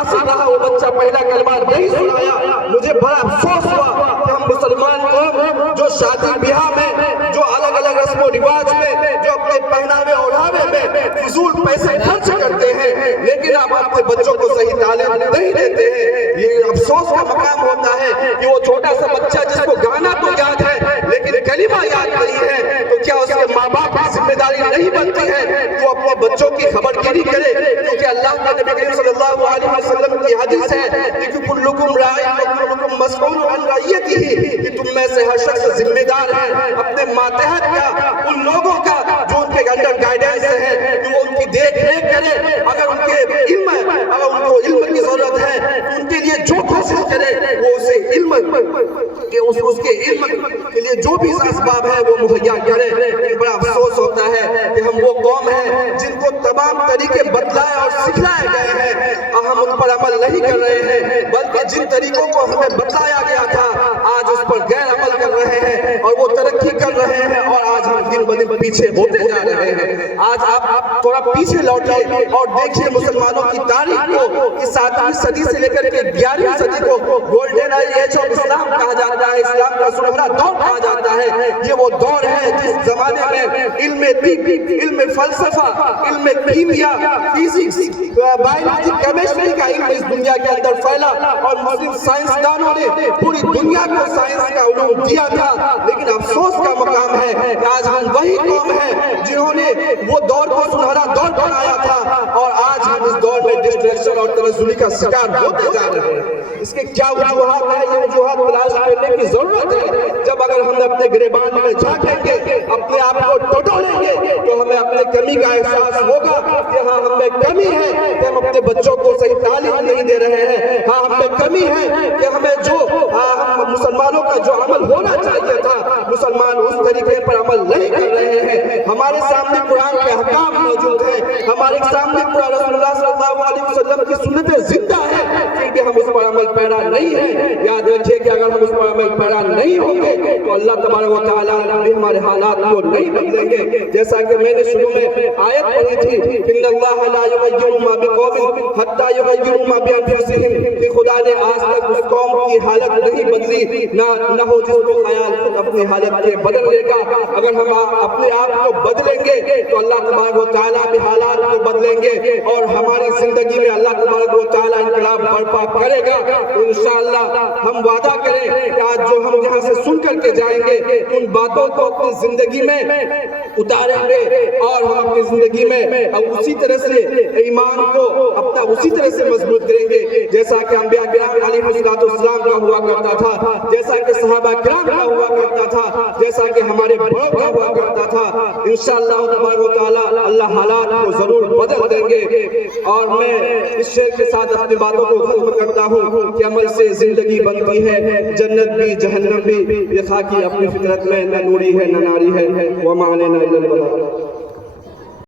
قاصر رہا وہ بچہ پہلا کلمہ نہیں سنایا. مجھے بڑا افسوس ہوا کہ ہم مسلمان قوم جو شادی بیاہ میں، جو الگ الگ رسم و رواج میں، جو اپنے پہناوے اوڑھاوے میں فضول پیسے خرچ کرتے ہیں، لیکن آپ اپنے بچوں کو صحیح تعلیم نہیں دیتے ہیں. یہ افسوس کا مقام ہوتا ہے کہ وہ چھوٹا سا بچہ جس کو گانا تو یاد ہے لیکن کلمہ یاد نہیں ہے، تو کیا اس کے ماں باپ کی ذمہ داری نہیں بنتی ہے کہ وہ اپنے بچوں کی خبر گیری کرے؟ کیونکہ اللہ کے نبی کریم صلی اللہ علیہ وسلم کی حدیث ہے کہ کلکم راع وکلکم مسئول عن رعیتہ، کہ تم میں سے ہر شخص ذمہ دار ہے اپنے ماتحت کا، ان لوگوں کا جو ان کے انڈر گائیڈنس ہے، کہ وہ ان کی دیکھ ریکھ کرے. اگر ان کے علم ہے، اگر ان کو علم کی ضرورت ہے تو ان کے لیے جو کوشش کرے وہ اسے علم کہ اس کے علم کے لیے جو بھی اسباب ہے وہ مہیا کرے. بڑا افسوس ہوتا ہے کہ ہم وہ قوم ہیں جن کو تمام طریقے بتلائے اور سکھلائے گئے ہیں، ہم ان پر عمل نہیں کر رہے ہیں، بلکہ جن طریقوں کو ہمیں بتلایا گیا تھا آج اس پر غیر عمل کر رہے ہیں اور وہ ترقی کر رہے ہیں، اور آج ہم دن بدن پیچھے ہوتے جا رہے ہیں. آج آپ تھوڑا پیچھے لوٹیے اور دیکھیے مسلمانوں کی تاریخ کو کہ 7ویں صدی سے لے کر کے 11ویں صدی کو گولڈن ایج آف اسلام کہا جاتا ہے، اسلام کا سنہرا دور کہا جاتا ہے. یہ وہ دور ہے جس زمانے میں علم طب، علم فلسفہ، علم کیمیا، فزکس، بایولوجی، کیمسٹری کا علم اس دنیا کے اندر پھیلا، اور مسلم سائنسدانوں نے پوری دنیا کو سائنس کا علوم دیا تھا. لیکن افسوس کا مقام ہے کہ آج ہم وہی قوم ہیں جنہوں نے وہ دور کو سنہرا دور بنایا تھا، اور آج ہم اس دور میں ڈسٹریکشن اور تنزلی کا شکار ہوتے جا رہے ہیں. اس کے کیا وجوہات ہیں؟ یہ وجوہات تلاش کرنے کی ضرورت ہے. جب اگر ہم اپنے گریبان میں جھانکیں گے، اپنے آپ کو ٹٹولیں گے، تو ہمیں اپنے کمی کا احساس ہوگا کہ ہاں ہم میں کمی ہے کہ ہم اپنے بچوں کو صحیح تعلیم نہیں دے رہے ہیں. ہاں ہم میں کمی ہے کہ ہمیں جو ہم مسلمانوں کا جو عمل ہونا چاہیے تھا مسلمان اس طریقے پر عمل نہیں کر رہے ہیں. ہمارے سامنے قرآن کے احکام موجود ہیں، ہمارے سامنے قرآن رسول اللہ صلی اللہ علیہ وسلم کی سنتیں زندہ ہیں، پھر بھی ہم اس پر عمل پیرا نہیں ہے. یاد رکھیے کہ اگر ہم اس پر عمل پیرا نہیں ہوں گے تو اللہ تبارک و تعالیٰ بھی ہمارے حالات کو نہیں بدلیں گے. جیسا کہ میں نے شروع میں آیت پڑھی تھی ان اللہ لا یغیر ما بقوم حتی یغیروا ما بانفسہم، کہ خدا نے آج تک اس قوم کی حالت نہیں بدلی، نہ ہو جس کو خیال خود اپنی حالت کے بدل لے گا. اگر ہم اپنے آپ کو بدلیں گے تو اللہ تبارک و تعالیٰ بھی حالات کو بدلیں گے، اور ہماری زندگی میں اللہ تبارک و تعالیٰ انقلاب برپا کرے گا. تو انشاءاللہ ہم وعدہ کریں کہ آج جو ہم یہاں سے سن کر کے جائیں گے ان باتوں کو اپنی زندگی میں اتاریں گے، اور ہم اپنی زندگی میں اسی طرح سے ایمان کو اپنا اسی طرح سے مضبوط کریں گے جیسا کہ انبیاء کرام علیہ السلام کا ہوا کرتا تھا، جیسا کہ صحابہ کرام کا ہوا کرتا تھا، جیسا کہ ہمارے بڑوں کا ہوا کرتا تھا. انشاءاللہ تبارک و تعالیٰ اللہ حالات کو ضرور بدل دیں گے. اور میں اس شعر کے ساتھ اپنی باتوں کو ختم کرتا ہوں کہ عمل سے زندگی بنتی ہے، جنت بھی جہنم بھی، یہ خاکی اپنی فطرت میں نہ نوری ہے نہ ناری ہے. وما علینا الا البلاغ.